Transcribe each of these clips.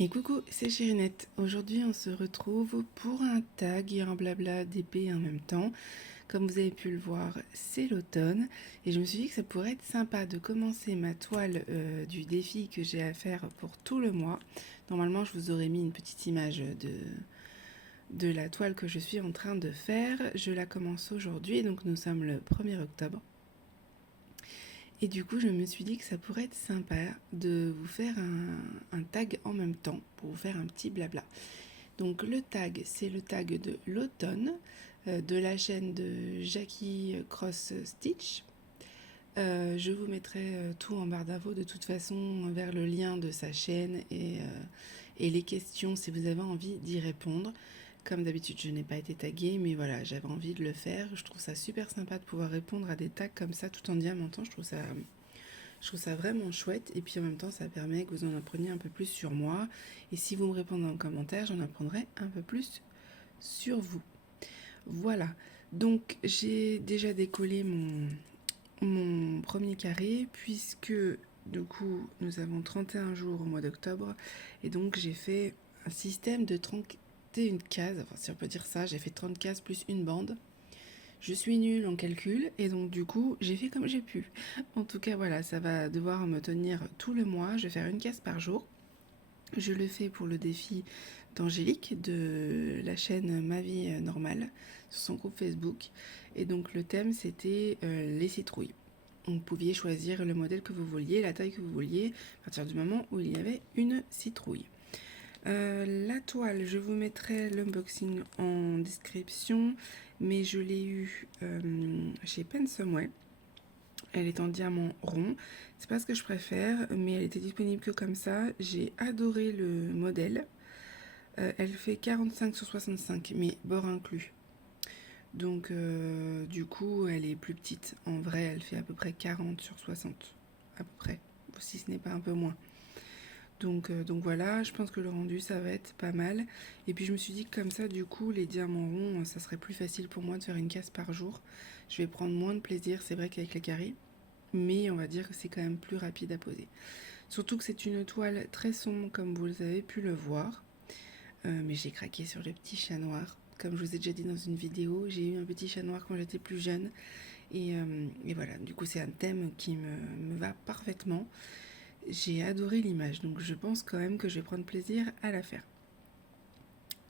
Et coucou, c'est Chirinette. Aujourd'hui, on se retrouve pour un tag et un blabla d'épée en même temps. Comme vous avez pu le voir, c'est l'automne et je me suis dit que ça pourrait être sympa de commencer ma toile du défi que j'ai à faire pour tout le mois. Normalement, je vous aurais mis une petite image de la toile que je suis en train de faire. Je la commence aujourd'hui, donc nous sommes le 1er octobre. Et du coup, je me suis dit que ça pourrait être sympa de vous faire un tag en même temps pour vous faire un petit blabla. Donc le tag, c'est le tag de l'automne de la chaîne de Jackie Cross Stitch. Je vous mettrai tout en barre d'infos de toute façon vers le lien de sa chaîne et les questions si vous avez envie d'y répondre. Comme d'habitude, je n'ai pas été taguée, mais voilà, j'avais envie de le faire. Je trouve ça super sympa de pouvoir répondre à des tags comme ça tout en diamantant. Je trouve ça vraiment chouette. Et puis en même temps, ça permet que vous en appreniez un peu plus sur moi. Et si vous me répondez en commentaire, j'en apprendrai un peu plus sur vous. Voilà. Donc j'ai déjà décollé mon premier carré puisque du coup nous avons 31 jours au mois d'octobre et donc j'ai fait un système de 31 cases, enfin si on peut dire ça, j'ai fait 30 cases plus une bande. Je suis nulle en calcul et donc du coup j'ai fait comme j'ai pu. En tout cas voilà, ça va devoir me tenir tout le mois, je vais faire une case par jour. Je le fais pour le défi d'Angélique de la chaîne Ma Vie Normale sur son groupe Facebook. Et donc le thème c'était les citrouilles. Vous pouviez choisir le modèle que vous vouliez, la taille que vous vouliez, à partir du moment où il y avait une citrouille. La toile, je vous mettrai l'unboxing en description, mais je l'ai eu chez Pensomeway. Elle est en diamant rond. C'est pas ce que je préfère, mais elle était disponible que comme ça. J'ai adoré le modèle. Elle fait 45 sur 65, mais bord inclus. Donc du coup, elle est plus petite. En vrai, elle fait à peu près 40 sur 60. À peu près. Si ce n'est pas un peu moins. Donc voilà, je pense que le rendu, ça va être pas mal. Et puis je me suis dit que comme ça, du coup, les diamants ronds, ça serait plus facile pour moi de faire une case par jour. Je vais prendre moins de plaisir, c'est vrai qu'avec les carrés. Mais on va dire que c'est quand même plus rapide à poser. Surtout que c'est une toile très sombre comme vous avez pu le voir. Mais j'ai craqué sur le petit chat noir. Comme je vous ai déjà dit dans une vidéo, j'ai eu un petit chat noir quand j'étais plus jeune. Et voilà, du coup c'est un thème qui me va parfaitement. J'ai adoré l'image, donc je pense quand même que je vais prendre plaisir à la faire.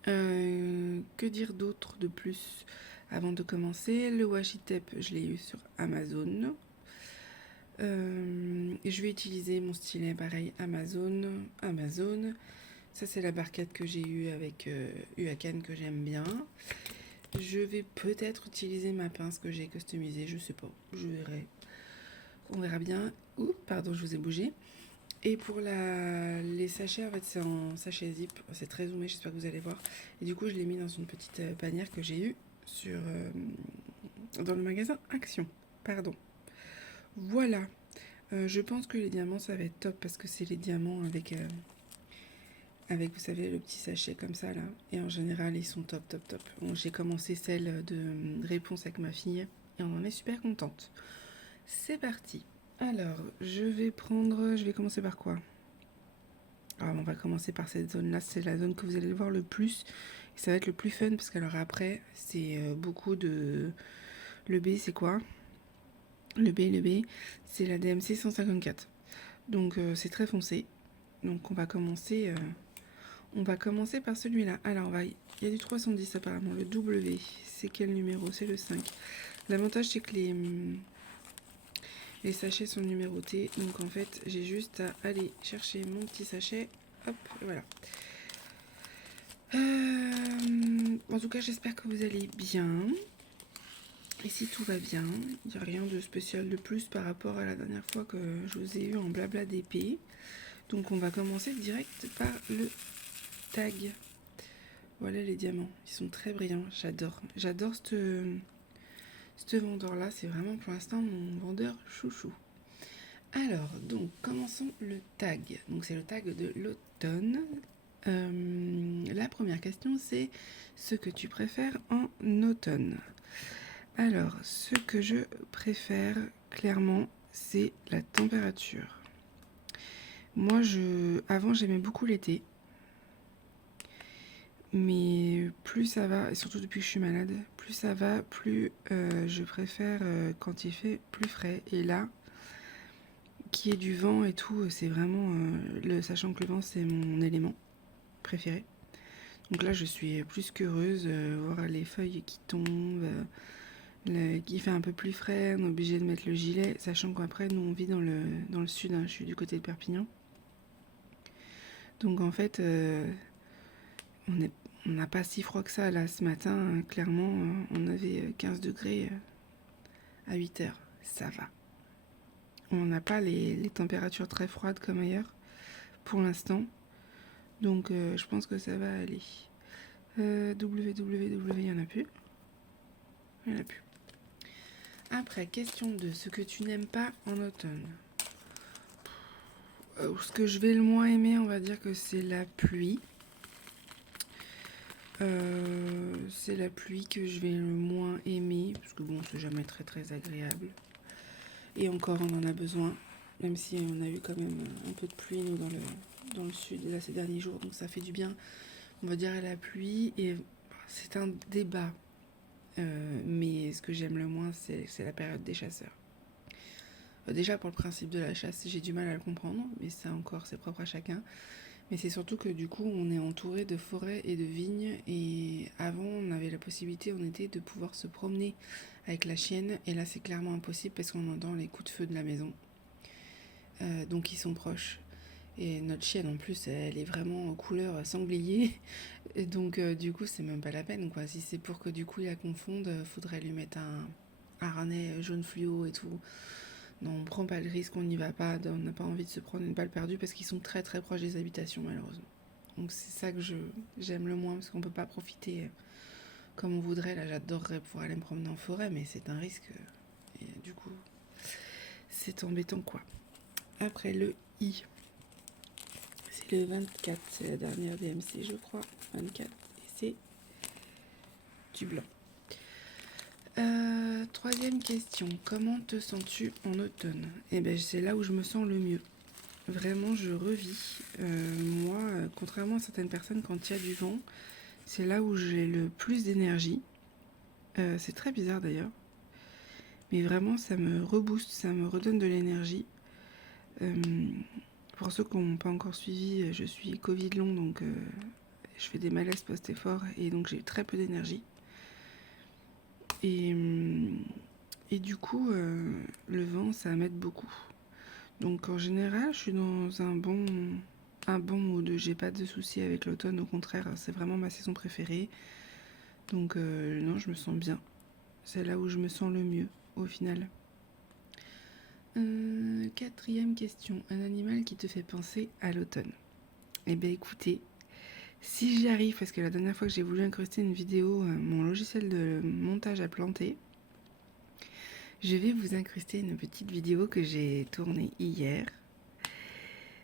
Que dire d'autre de plus avant de commencer? Le washi tape, je l'ai eu sur Amazon. Je vais utiliser mon stylet pareil Amazon. Ça c'est la barquette que j'ai eue avec Huacan que j'aime bien. Je vais peut-être utiliser ma pince que j'ai customisée, je sais pas, je verrai. On verra bien. Oups, pardon, je vous ai bougé. Et pour les sachets, en fait c'est en sachet zip, c'est très zoomé, j'espère que vous allez voir. Et du coup je l'ai mis dans une petite panière que j'ai eue dans le magasin Action. Pardon. Voilà. Je pense que les diamants ça va être top parce que c'est les diamants avec vous savez le petit sachet comme ça là, et en général ils sont top top top. Bon, j'ai commencé celle de réponse avec ma fille et on en est super contente. C'est parti. Alors je vais commencer par quoi? Alors on va commencer par cette zone là, c'est la zone que vous allez voir le plus et ça va être le plus fun parce qu'alors après c'est beaucoup de... Le B c'est quoi? Le B c'est la DMC 154, donc c'est très foncé. Donc on va commencer par celui-là. Alors, il y a du 310 apparemment. Le W, c'est quel numéro? C'est le 5. L'avantage, c'est que les sachets sont numérotés. Donc, en fait, j'ai juste à aller chercher mon petit sachet. Hop, voilà. En tout cas, j'espère que vous allez bien. Et si tout va bien, il n'y a rien de spécial de plus par rapport à la dernière fois que je vous ai eu en blabla d'épée. Donc, on va commencer direct par le tag. Voilà les diamants, ils sont très brillants, j'adore ce vendeur là, c'est vraiment pour l'instant mon vendeur chouchou. Alors donc commençons le tag, donc c'est le tag de l'automne. La première question c'est ce que tu préfères en automne. Alors ce que je préfère clairement c'est la température. Moi avant j'aimais beaucoup l'été. Mais plus ça va, et surtout depuis que je suis malade, plus ça va, plus je préfère quand il fait plus frais. Et là, qu'il y ait du vent et tout, c'est vraiment... sachant que le vent, c'est mon élément préféré. Donc là, je suis plus qu'heureuse, voir les feuilles qui tombent, qu'il fait un peu plus frais, on est obligé de mettre le gilet, sachant qu'après, nous, on vit dans le sud, hein, je suis du côté de Perpignan. Donc en fait, on est on n'a pas si froid que ça. Là, ce matin, clairement, on avait 15 degrés à 8 heures. Ça va. On n'a pas les températures très froides comme ailleurs, pour l'instant. Donc, je pense que ça va aller. www, il n'y en a plus. Il n'y en a plus. Après, question 2. Ce que tu n'aimes pas en automne. Ce que je vais le moins aimer, on va dire que c'est la pluie. C'est la pluie que je vais le moins aimer, parce que bon, c'est jamais très très agréable. Et encore, on en a besoin, même si on a eu quand même un peu de pluie, nous, dans le sud, là, ces derniers jours, donc ça fait du bien, on va dire, à la pluie. Et c'est un débat, mais ce que j'aime le moins, c'est la période des chasseurs. Déjà, pour le principe de la chasse, j'ai du mal à le comprendre, mais ça encore, c'est propre à chacun. Mais c'est surtout que du coup, on est entouré de forêts et de vignes. Et avant, on avait la possibilité en été de pouvoir se promener avec la chienne. Et là, c'est clairement impossible parce qu'on entend les coups de feu de la maison. Donc, ils sont proches. Et notre chienne, en plus, elle est vraiment en couleur sanglier. Et donc, du coup, c'est même pas la peine, quoi. Si c'est pour que du coup, il la confonde, faudrait lui mettre un harnais jaune fluo et tout. Non, on prend pas le risque, on n'y va pas, on n'a pas envie de se prendre une balle perdue parce qu'ils sont très très proches des habitations, malheureusement. Donc c'est ça que j'aime le moins, parce qu'on peut pas profiter comme on voudrait. Là, j'adorerais pouvoir aller me promener en forêt, mais c'est un risque. Et du coup, c'est embêtant, quoi. Après, le I. C'est le 24, c'est la dernière DMC, je crois. 24, et c'est du blanc. Troisième question. Comment te sens-tu en automne? Eh bien, c'est là où je me sens le mieux. Vraiment, je revis. Moi, contrairement à certaines personnes, quand il y a du vent, c'est là où j'ai le plus d'énergie. C'est très bizarre d'ailleurs. Mais vraiment, ça me rebooste, ça me redonne de l'énergie. Pour ceux qui n'ont pas encore suivi, je suis Covid long, donc je fais des malaises post-effort et donc j'ai très peu d'énergie. Et du coup, le vent, ça m'aide beaucoup. Donc en général, je suis dans un bon mood. J'ai pas de soucis avec l'automne, au contraire, c'est vraiment ma saison préférée. Donc non, je me sens bien. C'est là où je me sens le mieux, au final. Quatrième question. Un animal qui te fait penser à l'automne. Eh bien écoutez, si j'y arrive, parce que la dernière fois que j'ai voulu incruster une vidéo, mon logiciel de montage a planté, je vais vous incruster une petite vidéo que j'ai tournée hier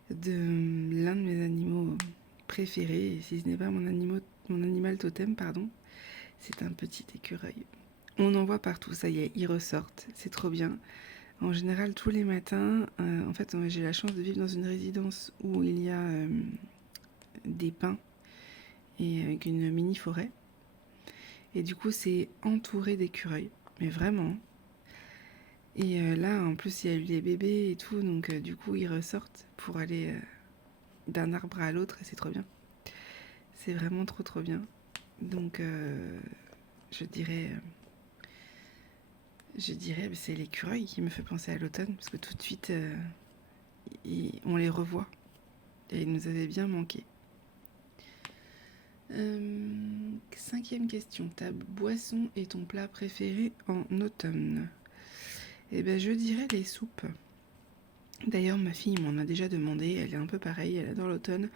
de l'un de mes animaux préférés, et si ce n'est pas mon animal totem, pardon, c'est un petit écureuil. On en voit partout, ça y est, ils ressortent, c'est trop bien. En général, tous les matins, en fait, j'ai la chance de vivre dans une résidence où il y a des pins et avec une mini forêt. Et du coup, c'est entouré d'écureuils, mais vraiment. Et là, en plus, il y a eu les bébés et tout, donc du coup, ils ressortent pour aller d'un arbre à l'autre et c'est trop bien. C'est vraiment trop trop bien. Donc, je dirais c'est l'écureuil qui me fait penser à l'automne, parce que tout de suite, on les revoit. Et ils nous avaient bien manqué. Cinquième question. Ta boisson et ton plat préféré en automne? Eh bien, je dirais les soupes. D'ailleurs, ma fille m'en a déjà demandé. Elle est un peu pareille, elle adore l'automne.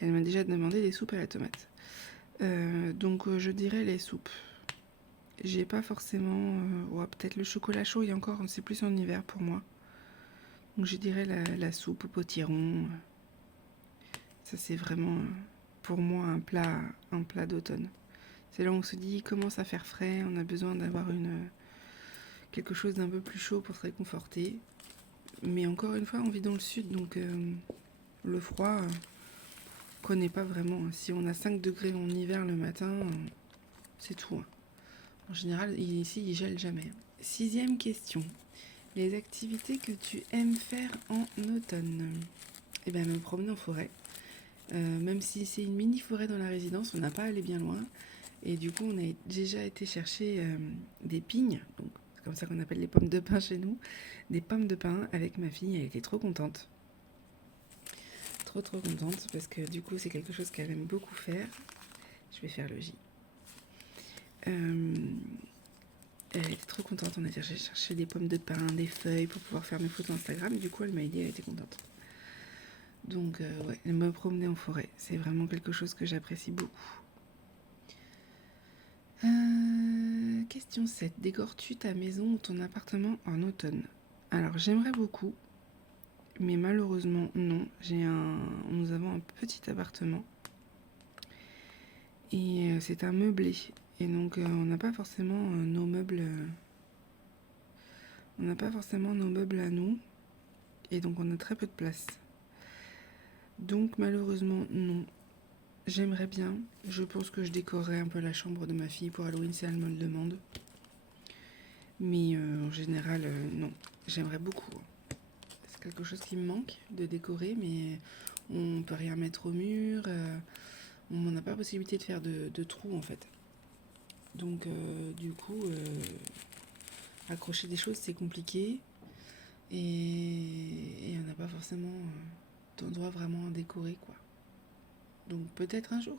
Elle m'a déjà demandé des soupes à la tomate. Donc, je dirais les soupes. J'ai pas forcément... peut-être le chocolat chaud, et encore, c'est plus en hiver pour moi. Donc, je dirais la soupe au potiron. Ça, c'est vraiment, pour moi, un plat d'automne. C'est là où on se dit, il commence à faire frais, on a besoin d'avoir quelque chose d'un peu plus chaud pour se réconforter. Mais encore une fois, on vit dans le sud, donc le froid, connaît pas vraiment. Si on a 5 degrés en hiver le matin, c'est tout. En général, ici, il gèle jamais. 6e question. Les activités que tu aimes faire en automne? Eh bien, me promener en forêt. Même si c'est une mini forêt dans la résidence, on n'a pas allé bien loin. Et du coup, on a déjà été chercher des pignes. Donc, c'est comme ça qu'on appelle les pommes de pin chez nous. Des pommes de pin avec ma fille. Elle était trop contente. Trop contente parce que du coup, c'est quelque chose qu'elle aime beaucoup faire. Je vais faire le J. Elle était trop contente. On a été chercher des pommes de pin, des feuilles pour pouvoir faire mes photos Instagram. Et du coup, elle m'a dit, elle était contente. Donc, ouais, me promener en forêt, c'est vraiment quelque chose que j'apprécie beaucoup. Question 7. Décores-tu ta maison ou ton appartement en automne? Alors, j'aimerais beaucoup, mais malheureusement, non. Nous avons un petit appartement et c'est un meublé. Et donc, on n'a pas forcément nos meubles. On n'a pas forcément nos meubles à nous. Et donc, on a très peu de place. Donc, malheureusement, non. J'aimerais bien. Je pense que je décorerai un peu la chambre de ma fille pour Halloween si elle me le demande. Mais en général, non. J'aimerais beaucoup. C'est quelque chose qui me manque de décorer, mais on peut rien mettre au mur. On n'a pas la possibilité de faire de trous en fait. Donc du coup, accrocher des choses c'est compliqué. Et on n'a pas forcément d'endroit vraiment à décorer quoi. Donc peut-être un jour.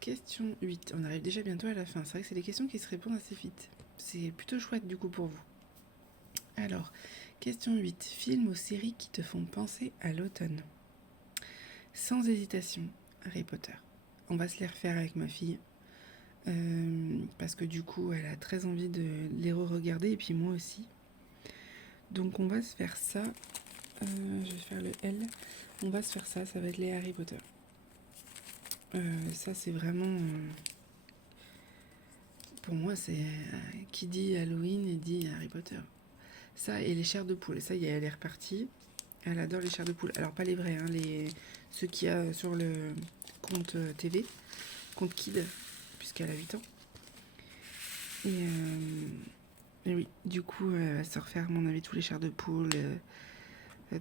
Question 8. On arrive déjà bientôt à la fin. C'est vrai que c'est des questions qui se répondent assez vite. C'est plutôt chouette du coup pour vous. Alors, question 8. Films ou séries qui te font penser à l'automne? Sans hésitation, Harry Potter. On va se les refaire avec ma fille. Parce que du coup, elle a très envie de les re-regarder. Et puis moi aussi. Donc on va se faire ça. Je vais faire le L. On va se faire ça. Ça va être les Harry Potter. Ça, c'est vraiment... pour moi, c'est... qui dit Halloween et dit Harry Potter. Ça et les chairs de poule. Ça, elle est repartie. Elle adore les chairs de poule. Alors, pas les vrais, hein, ceux qu'il y a sur le compte TV, compte Kid, puisqu'elle a 8 ans. Et oui, du coup, elle va se refaire, à mon avis, tous les chairs de poule,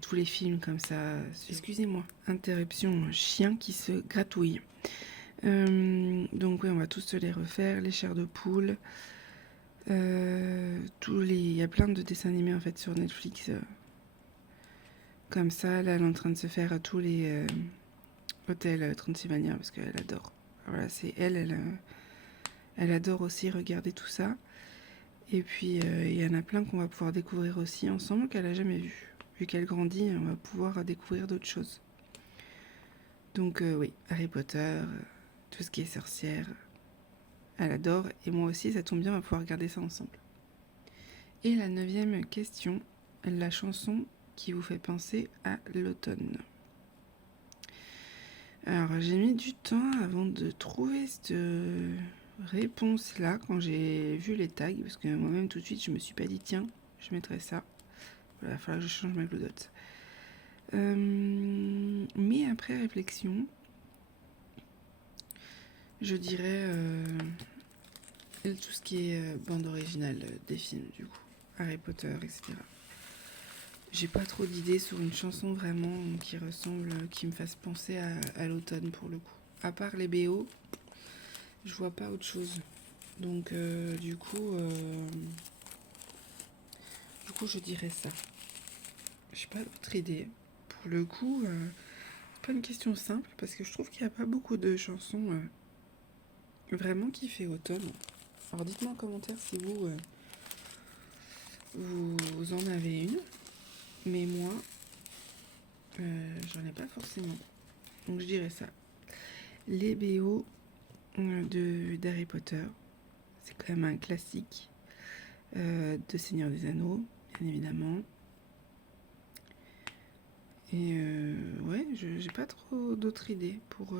tous les films comme ça. Excusez-moi, interruption, chien qui se gratouille. Donc, oui, on va tous se les refaire, les chairs de poule. Il y a plein de dessins animés en fait sur Netflix. Comme ça, là, elle est en train de se faire tous les hôtels Transylvania parce qu'elle adore. Voilà, c'est elle adore aussi regarder tout ça. Et puis, il y en a plein qu'on va pouvoir découvrir aussi ensemble qu'elle n'a jamais vu. Vu qu'elle grandit, on va pouvoir découvrir d'autres choses. Donc, oui, Harry Potter, tout ce qui est sorcière, elle adore. Et moi aussi, ça tombe bien, on va pouvoir regarder ça ensemble. Et la 9e question, la chanson qui vous fait penser à l'automne. Alors, j'ai mis du temps avant de trouver cette réponse-là quand j'ai vu les tags, parce que moi-même tout de suite, je me suis pas dit, tiens, je mettrai ça. Voilà, il va falloir que je change ma clodotte. Mais après réflexion, je dirais tout ce qui est bande originale des films, du coup, Harry Potter, etc. J'ai pas trop d'idées sur une chanson vraiment qui ressemble, qui me fasse penser à l'automne pour le coup. À part les BO, je vois pas autre chose. Donc du coup, je dirais ça. J'ai pas d'autre idée. Pour le coup, c'est pas une question simple parce que je trouve qu'il n'y a pas beaucoup de chansons vraiment qui fait automne. Alors dites-moi en commentaire si vous en avez une. Mais moi, j'en ai pas forcément. Donc je dirais ça. Les BO d'Harry Potter, c'est quand même un classique. De Seigneur des Anneaux, bien évidemment. Et ouais, j'ai pas trop d'autres idées pour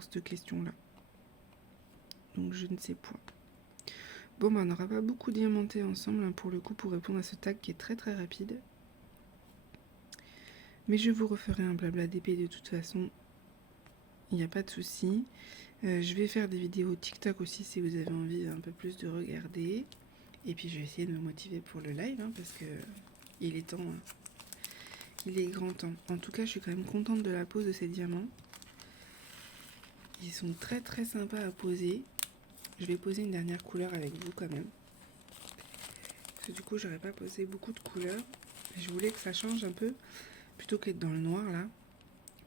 cette question-là. Donc je ne sais point. Bon, on n'aura pas beaucoup diamanté ensemble, hein, pour le coup, pour répondre à ce tag qui est très très rapide. Mais je vous referai un blabla d'épée de toute façon, il n'y a pas de souci. Je vais faire des vidéos TikTok aussi si vous avez envie un peu plus de regarder. Et puis je vais essayer de me motiver pour le live parce que il est temps, il est grand temps. En tout cas, je suis quand même contente de la pose de ces diamants. Ils sont très très sympas à poser. Je vais poser une dernière couleur avec vous quand même. Parce que du coup, j'aurais pas posé beaucoup de couleurs. Et je voulais que ça change un peu. Plutôt qu'être dans le noir là.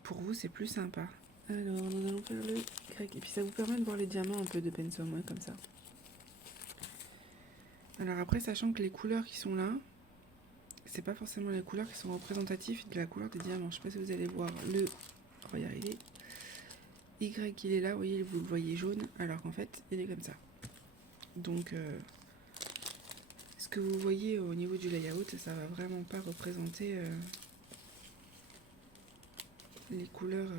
Pour vous, c'est plus sympa. Alors, nous allons faire le grec. Et puis ça vous permet de voir les diamants un peu de pinceau moins comme ça. Alors après, sachant que les couleurs qui sont là, c'est pas forcément les couleurs qui sont représentatives de la couleur des diamants. Je sais pas si vous allez voir le... On va y arriver. Y, il est là, vous voyez, vous le voyez jaune, alors qu'en fait, il est comme ça. Donc, ce que vous voyez au niveau du layout, ça va vraiment pas représenter les couleurs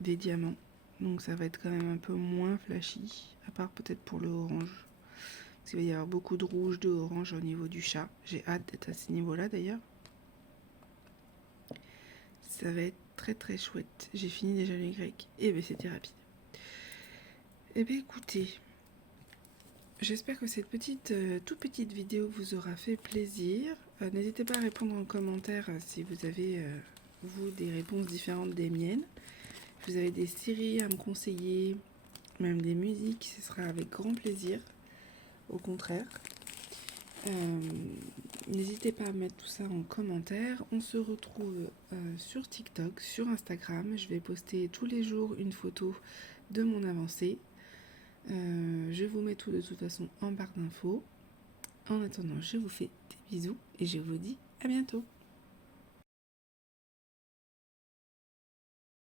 des diamants. Donc ça va être quand même un peu moins flashy, à part peut-être pour le orange. Parce qu'il va y avoir beaucoup de rouge, de orange au niveau du chat. J'ai hâte d'être à ce niveau-là d'ailleurs. Ça va être très très chouette. J'ai fini déjà les grecs. Et bien c'était rapide. Et bien écoutez, j'espère que cette toute petite vidéo vous aura fait plaisir. N'hésitez pas à répondre en commentaire si vous avez, vous, des réponses différentes des miennes. Si vous avez des séries à me conseiller, même des musiques, ce sera avec grand plaisir. Au contraire. N'hésitez pas à mettre tout ça en commentaire. On se retrouve sur TikTok, sur Instagram. Je vais poster tous les jours une photo de mon avancée. Je vous mets tout de toute façon en barre d'infos. En attendant, je vous fais des bisous et je vous dis à bientôt.